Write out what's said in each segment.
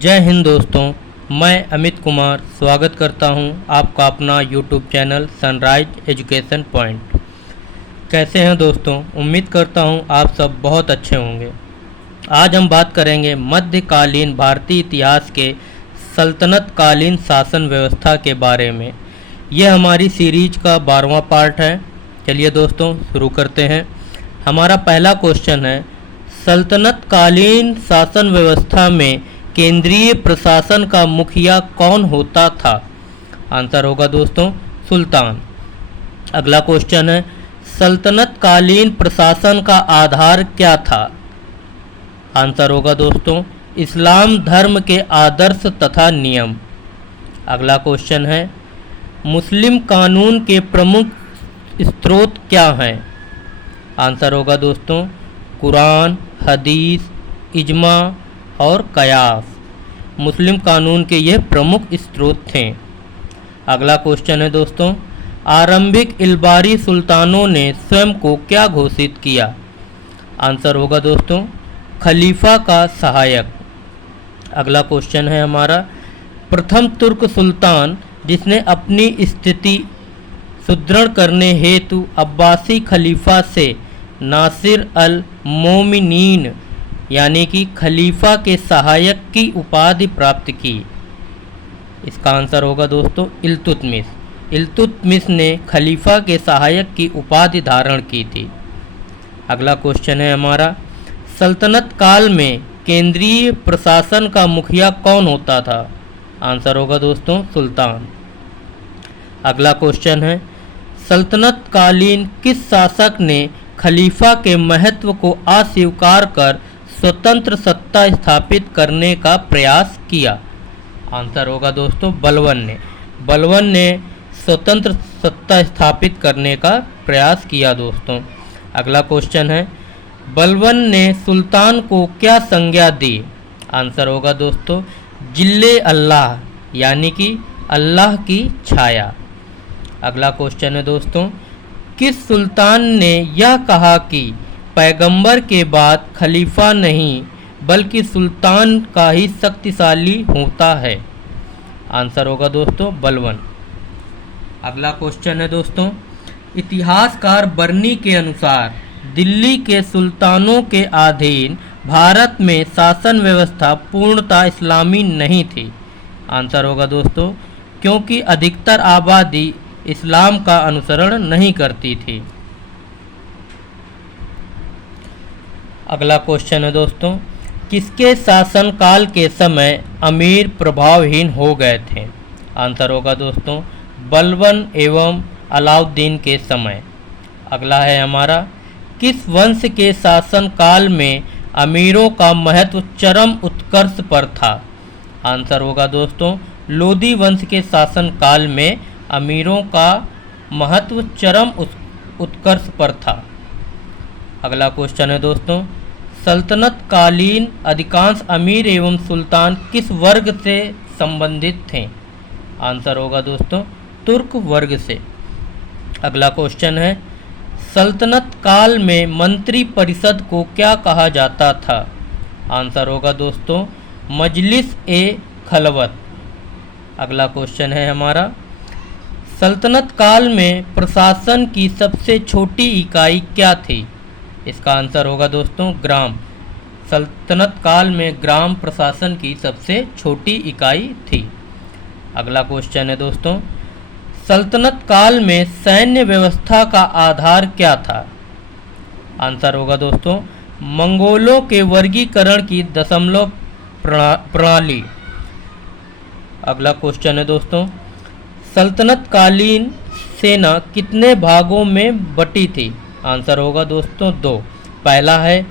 जय हिंद दोस्तों। मैं अमित कुमार स्वागत करता हूं आपका अपना YouTube channel sunrise education point. कैसे हैं दोस्तों? उम्मीद करता हूं आप सब बहुत अच्छे होंगे। आज हम बात करेंगे मध्यकालीन भारतीय इतिहास के सल्तनत कालीन शासन व्यवस्था के बारे में। यह हमारी सीरीज का 12वां पार्ट है। चलिए दोस्तों शुरू करते हैं। हमारा पहला क्वेश्चन है, सल्तनत कालीन शासन व्यवस्था में केंद्रीय प्रशासन का मुखिया कौन होता था? आंसर होगा दोस्तों सुल्तान। अगला क्वेश्चन है, सल्तनत कालीन प्रशासन का आधार क्या था? आंसर होगा दोस्तों इस्लाम धर्म के आदर्श तथा नियम। अगला क्वेश्चन है, मुस्लिम कानून के प्रमुख स्रोत क्या हैं? आंसर होगा दोस्तों कुरान, हदीस, इजमा और कयास। मुस्लिम कानून के यह प्रमुख स्रोत थे। अगला क्वेश्चन है दोस्तों, आरंभिक इल्बारी सुल्तानों ने स्वयं को क्या घोषित किया? आंसर होगा दोस्तों खलीफा का सहायक। अगला क्वेश्चन है हमारा, प्रथम तुर्क सुल्तान जिसने अपनी स्थिति सुदृढ़ करने हेतु अब्बासी खलीफा से नासिर अल मोमिनीन यानी कि खलीफा के सहायक की उपाधि प्राप्त की। इसका आंसर होगा दोस्तों इल्तुतमिश। इल्तुतमिश ने खलीफा के सहायक की उपाधि धारण की थी। अगला क्वेश्चन है हमारा, सल्तनत काल में केंद्रीय प्रशासन का मुखिया कौन होता था? आंसर होगा दोस्तों सुल्तान। अगला क्वेश्चन है, सल्तनत कालीन किस शासक ने खलीफा के महत्व को अस्वीकार कर स्वतंत्र सत्ता स्थापित करने का प्रयास किया? आंसर होगा दोस्तों बलबन ने। बलबन ने स्वतंत्र सत्ता स्थापित करने का प्रयास किया दोस्तों। अगला क्वेश्चन है, बलबन ने सुल्तान को क्या संज्ञा दी? आंसर होगा दोस्तों जिल्ले अल्लाह यानी कि अल्लाह की छाया। अगला क्वेश्चन है दोस्तों, किस सुल्तान ने यह कहा कि पैगंबर के बाद खलीफा नहीं बल्कि सुल्तान का ही शक्तिशाली होता है? आंसर होगा दोस्तों बलबन। अगला क्वेश्चन है दोस्तों, इतिहासकार बर्नी के अनुसार दिल्ली के सुल्तानों के अधीन भारत में शासन व्यवस्था पूर्णतः इस्लामी नहीं थी। आंसर होगा दोस्तों क्योंकि अधिकतर आबादी इस्लाम का अनुसरण नहीं करती थी। अगला क्वेश्चन है दोस्तों, किसके शासनकाल के समय अमीर प्रभावहीन हो गए थे? आंसर होगा दोस्तों बलबन एवं अलाउद्दीन के समय। अगला है हमारा, किस वंश के शासनकाल में अमीरों का महत्व चरम उत्कर्ष पर था? आंसर होगा दोस्तों लोदी वंश के शासनकाल में अमीरों का महत्व चरम उत्कर्ष पर था। अगला क्वेश्चन है दोस्तों, सल्तनत कालीन अधिकांश अमीर एवं सुल्तान किस वर्ग से संबंधित थे? आंसर होगा दोस्तों तुर्क वर्ग से। अगला क्वेश्चन है, सल्तनत काल में मंत्री परिषद को क्या कहा जाता था? आंसर होगा दोस्तों मजलिस ए खलवत। अगला क्वेश्चन है हमारा, सल्तनत काल में प्रशासन की सबसे छोटी इकाई क्या थी? इसका आंसर होगा दोस्तों ग्राम। सल्तनत काल में ग्राम प्रशासन की सबसे छोटी इकाई थी। अगला क्वेश्चन है दोस्तों, सल्तनत काल में सैन्य व्यवस्था का आधार क्या था? आंसर होगा दोस्तों मंगोलों के वर्गीकरण की दशमलव प्रणाली। अगला क्वेश्चन है दोस्तों, सल्तनत कालीन सेना कितने भागों में बटी थी? आंसर होगा दोस्तों 2। पहला है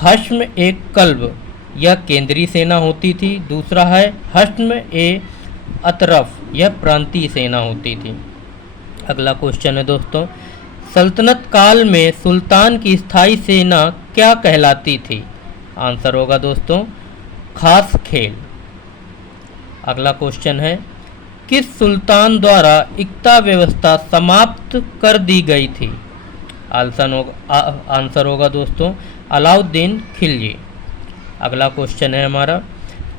हश्म ए कल्ब, यह केंद्रीय सेना होती थी। दूसरा है हश्म ए अतरफ, यह प्रांतीय सेना होती थी। अगला क्वेश्चन है दोस्तों, सल्तनत काल में सुल्तान की स्थायी सेना क्या कहलाती थी? आंसर होगा दोस्तों खास खेल। अगला क्वेश्चन है, किस सुल्तान द्वारा इक्ता व्यवस्था समाप्त कर दी गई थी? आंसर होगा दोस्तों अलाउद्दीन खिलजी। अगला क्वेश्चन है हमारा,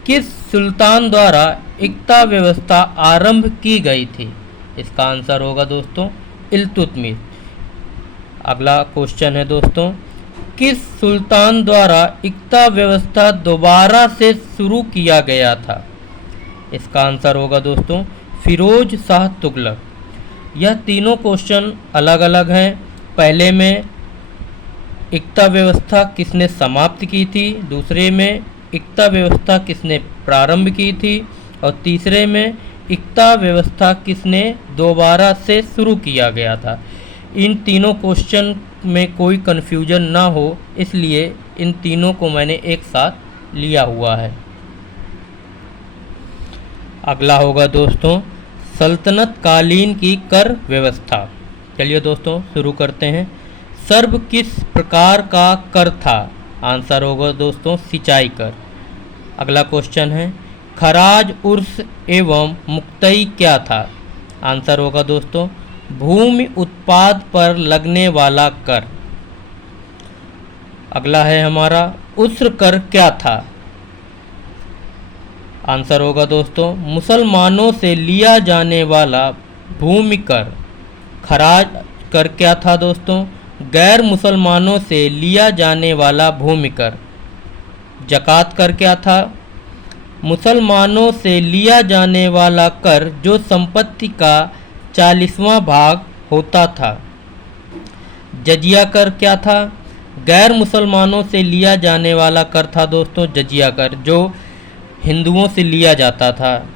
किस सुल्तान द्वारा इक्ता व्यवस्था आरंभ की गई थी? इसका आंसर होगा दोस्तों इल्तुतमिश। अगला क्वेश्चन है दोस्तों, किस सुल्तान द्वारा इक्ता व्यवस्था दोबारा से शुरू किया गया था? इसका आंसर होगा दोस्तों फिरोज शाह तुगलक। यह तीनों क्वेश्चन अलग अलग हैं। पहले में इक्ता व्यवस्था किसने समाप्त की थी, दूसरे में इक्ता व्यवस्था किसने प्रारंभ की थी, और तीसरे में इक्ता व्यवस्था किसने दोबारा से शुरू किया गया था। इन तीनों क्वेश्चन में कोई कन्फ्यूजन ना हो, इसलिए इन तीनों को मैंने एक साथ लिया हुआ है। अगला होगा दोस्तों सल्तनत कालीन की कर व्यवस्था। चलिए दोस्तों शुरू करते हैं। सर्व किस प्रकार का कर था? आंसर होगा दोस्तों सिंचाई कर। अगला क्वेश्चन है खराज उर्स एवं मुक्तई क्या था? आंसर होगा दोस्तों भूमि उत्पाद पर लगने वाला कर। अगला है हमारा उस्र कर क्या था? आंसर होगा दोस्तों मुसलमानों से लिया जाने वाला भूमि कर। खराज कर क्या था दोस्तों? गैर मुसलमानों से लिया जाने वाला भूमि कर। जकात कर क्या था? मुसलमानों से लिया जाने वाला कर जो संपत्ति का 40वां भाग होता था। जजिया कर क्या था? गैर मुसलमानों से लिया जाने वाला कर था दोस्तों जजिया कर, जो हिंदुओं से लिया जाता था।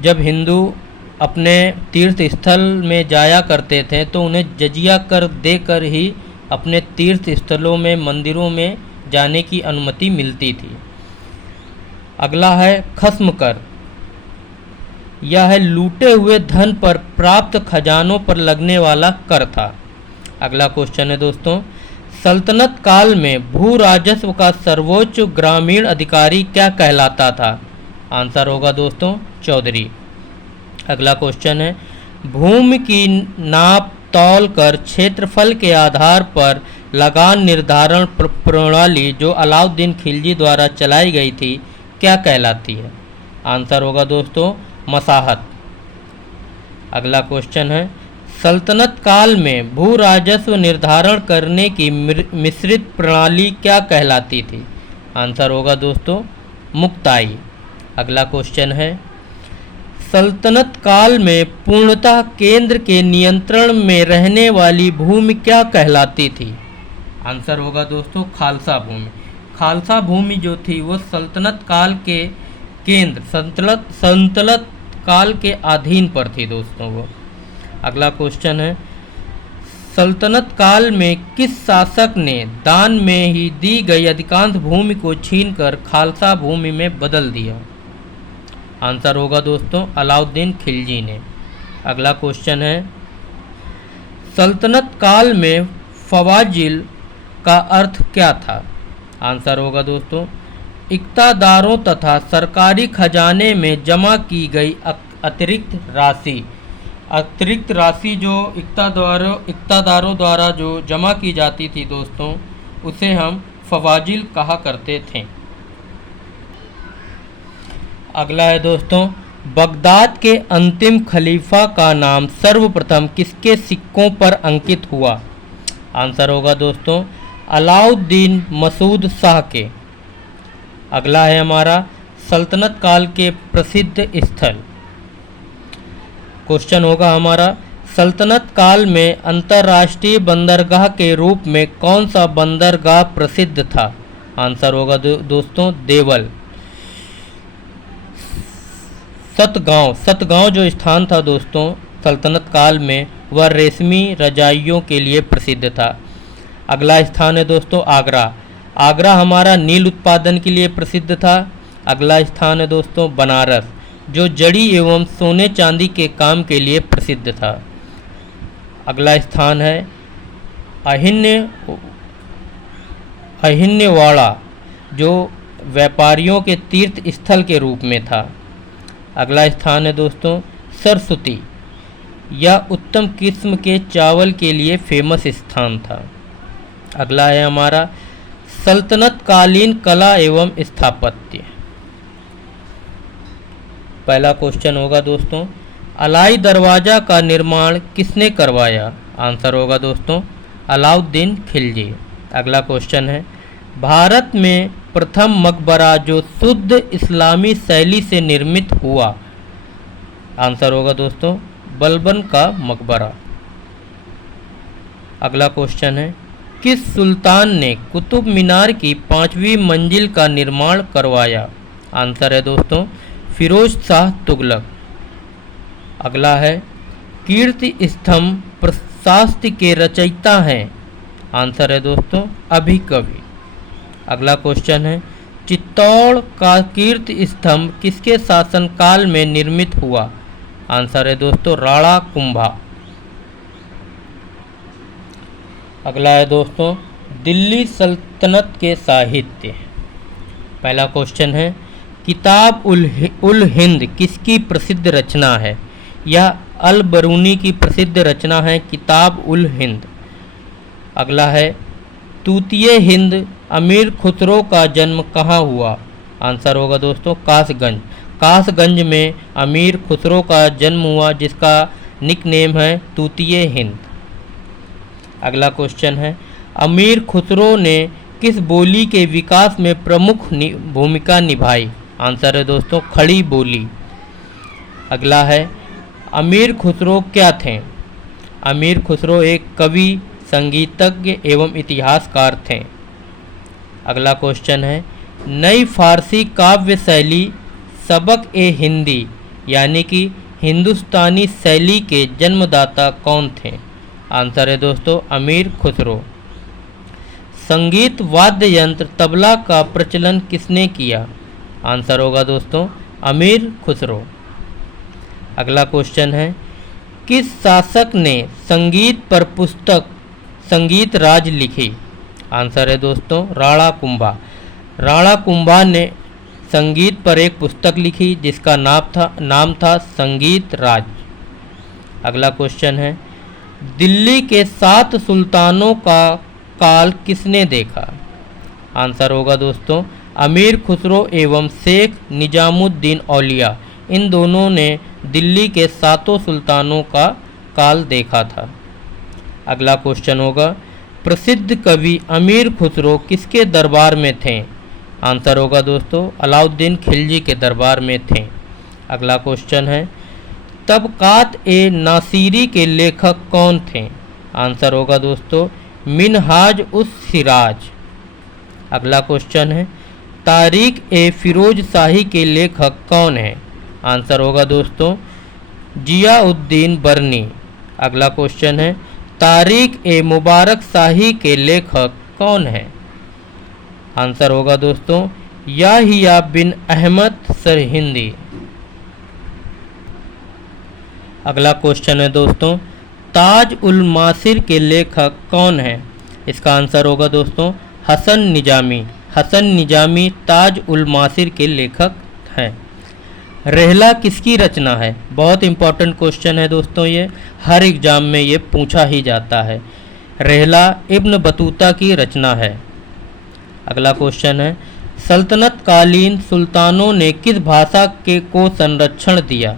जब हिंदू अपने तीर्थ स्थल में जाया करते थे तो उन्हें जजिया कर देकर ही अपने तीर्थ स्थलों में मंदिरों में जाने की अनुमति मिलती थी। अगला है खस्म कर। यह है लूटे हुए धन पर प्राप्त खजानों पर लगने वाला कर था। अगला क्वेश्चन है दोस्तों सल्तनत काल में भू राजस्व का सर्वोच्च ग्रामीण अधिकारी क्या कहलाता था? आंसर होगा दोस्तों चौधरी। अगला क्वेश्चन है भूमि की नाप तौल कर क्षेत्रफल के आधार पर लगान निर्धारण प्रणाली जो अलाउद्दीन खिलजी द्वारा चलाई गई थी क्या कहलाती है? आंसर होगा दोस्तों मसाहत। अगला क्वेश्चन है सल्तनत काल में भू राजस्व निर्धारण करने की मिश्रित प्रणाली क्या कहलाती थी? आंसर होगा दोस्तों मुक्ताई। अगला क्वेश्चन है सल्तनत काल में पूर्णतः केंद्र के नियंत्रण में रहने वाली भूमि क्या कहलाती थी? आंसर होगा दोस्तों खालसा भूमि। खालसा भूमि जो थी वो सल्तनत काल के केंद्र सल्तनत काल के अधीन पर थी दोस्तों वो। अगला क्वेश्चन है सल्तनत काल में किस शासक ने दान में ही दी गई अधिकांश भूमि को छीनकर खालसा भूमि में बदल दिया? आंसर होगा दोस्तों अलाउद्दीन खिलजी ने। अगला क्वेश्चन है सल्तनत काल में फवाजिल का अर्थ क्या था? आंसर होगा दोस्तों इक्तादारों तथा सरकारी खजाने में जमा की गई अतिरिक्त राशि जो इक्तादारों द्वारा जो जमा की जाती थी दोस्तों उसे हम फवाजिल कहा करते थे। अगला है दोस्तों बगदाद के अंतिम खलीफा का नाम सर्वप्रथम किसके सिक्कों पर अंकित हुआ? आंसर होगा दोस्तों अलाउद्दीन मसूद शाह के। अगला है हमारा सल्तनत काल के प्रसिद्ध स्थल। क्वेश्चन होगा हमारा सल्तनत काल में अंतर्राष्ट्रीय बंदरगाह के रूप में कौन सा बंदरगाह प्रसिद्ध था? आंसर होगा दोस्तों देवल। सतगांव जो स्थान था दोस्तों सल्तनत काल में वह रेशमी रजाइयों के लिए प्रसिद्ध था। अगला स्थान है दोस्तों आगरा हमारा नील उत्पादन के लिए प्रसिद्ध था। अगला स्थान है दोस्तों बनारस जो जड़ी एवं सोने चांदी के काम के लिए प्रसिद्ध था। अगला स्थान है अहिन्यवाड़ा जो व्यापारियों के तीर्थ स्थल के रूप में था। अगला स्थान है दोस्तों सरस्वती, यह उत्तम किस्म के चावल के लिए फेमस स्थान था। अगला है हमारा सल्तनत कालीन कला एवं स्थापत्य। पहला क्वेश्चन होगा दोस्तों, अलाई दरवाज़ा का निर्माण किसने करवाया? आंसर होगा दोस्तों अलाउद्दीन खिलजी। अगला क्वेश्चन है, भारत में प्रथम मकबरा जो शुद्ध इस्लामी शैली से निर्मित हुआ? आंसर होगा दोस्तों बलबन का मकबरा। अगला क्वेश्चन है, किस सुल्तान ने कुतुब मीनार की 5वीं मंजिल का निर्माण करवाया? आंसर है दोस्तों फिरोज शाह तुगलक। अगला है, कीर्ति स्तंभ प्रशास्त्र के रचयिता हैं? आंसर है दोस्तों अभिकवि। अगला क्वेश्चन है, चित्तौड़ का कीर्ति स्तंभ किसके शासनकाल में निर्मित हुआ? आंसर है दोस्तों राणा कुंभा। अगला है दोस्तों, दिल्ली सल्तनत के साहित्य। पहला क्वेश्चन है, किताब उल हिंद किसकी प्रसिद्ध रचना है? यह अल बरूनी की प्रसिद्ध रचना है किताब उल हिंद। अगला है, तूतिए हिंद अमीर खुसरो का जन्म कहाँ हुआ? आंसर होगा दोस्तों कासगंज। कासगंज में अमीर खुसरो का जन्म हुआ जिसका निकनेम है तूतिए हिंद। अगला क्वेश्चन है, अमीर खुसरो ने किस बोली के विकास में प्रमुख भूमिका निभाई? आंसर है दोस्तों खड़ी बोली। अगला है, अमीर खुसरो क्या थे? अमीर खुसरो एक कवि, संगीतज्ञ एवं इतिहासकार थे। अगला क्वेश्चन है, नई फारसी काव्य शैली सबक ए हिंदी यानी कि हिंदुस्तानी शैली के जन्मदाता कौन थे? आंसर है दोस्तों अमीर खुसरो। संगीत वाद्य यंत्र तबला का प्रचलन किसने किया? आंसर होगा दोस्तों अमीर खुसरो। अगला क्वेश्चन है, किस शासक ने संगीत पर पुस्तक संगीत राज लिखी? आंसर है दोस्तों राणा कुंभा। राणा कुंभा ने संगीत पर एक पुस्तक लिखी जिसका नाम था संगीत राज। अगला क्वेश्चन है, दिल्ली के 7 सुल्तानों का काल किसने देखा? आंसर होगा दोस्तों अमीर खुसरो एवं शेख निजामुद्दीन औलिया। इन दोनों ने दिल्ली के 7 सुल्तानों का काल देखा था। अगला क्वेश्चन होगा, प्रसिद्ध कवि अमीर खुसरो किसके दरबार में थे? आंसर होगा दोस्तों अलाउद्दीन खिलजी के दरबार में थे। अगला क्वेश्चन है, तबकात ए नासिरी के लेखक कौन थे? आंसर होगा दोस्तों मिनहाज उस सिराज। अगला क्वेश्चन है, तारीख ए फिरोज शाही के लेखक कौन है? आंसर होगा दोस्तों जियाउद्दीन बरनी। अगला क्वेश्चन है, तारीख ए मुबारक शाही के लेखक कौन है? आंसर होगा दोस्तों याहिया बिन अहमद सरहिंदी। अगला क्वेश्चन है दोस्तों, ताज उल मासिर के लेखक कौन है? इसका आंसर होगा दोस्तों हसन निजामी। हसन निजामी ताज उल मासिर के लेखक हैं। रहला किसकी रचना है? बहुत इंपॉर्टेंट क्वेश्चन है दोस्तों, ये हर एग्जाम में ये पूछा ही जाता है। रहला इब्न बतूता की रचना है। अगला क्वेश्चन है, सल्तनत कालीन सुल्तानों ने किस भाषा के को संरक्षण दिया?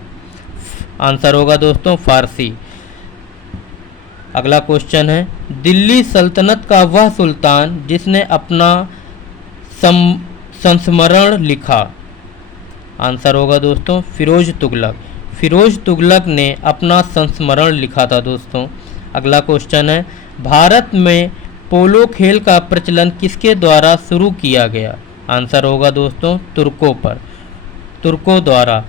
आंसर होगा दोस्तों फारसी। अगला क्वेश्चन है, दिल्ली सल्तनत का वह सुल्तान जिसने अपना संस्मरण लिखा? आंसर होगा दोस्तों फिरोज तुगलक। फिरोज तुगलक ने अपना संस्मरण लिखा था दोस्तों। अगला क्वेश्चन है, भारत में पोलो खेल का प्रचलन किसके द्वारा शुरू किया गया? आंसर होगा दोस्तों तुर्कों द्वारा।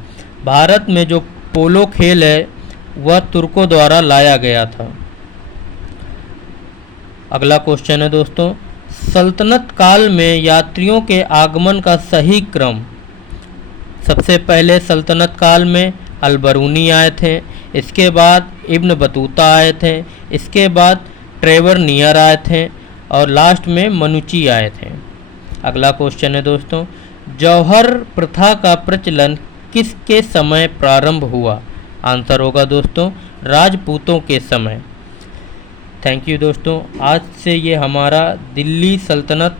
भारत में जो पोलो खेल है वह तुर्कों द्वारा लाया गया था। अगला क्वेश्चन है दोस्तों, सल्तनत काल में यात्रियों के आगमन का सही क्रम? सबसे पहले सल्तनत काल में अल बरूनी आए थे, इसके बाद इब्न बतूता आए थे, इसके बाद ट्रेवर नियर आए थे और लास्ट में मनुची आए थे। अगला क्वेश्चन है दोस्तों, जौहर प्रथा का प्रचलन किसके समय प्रारंभ हुआ? आंसर होगा दोस्तों राजपूतों के समय। थैंक यू दोस्तों, आज से ये हमारा दिल्ली सल्तनत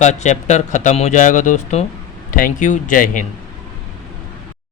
का चैप्टर ख़त्म हो जाएगा दोस्तों। थैंक यू, जय हिंद।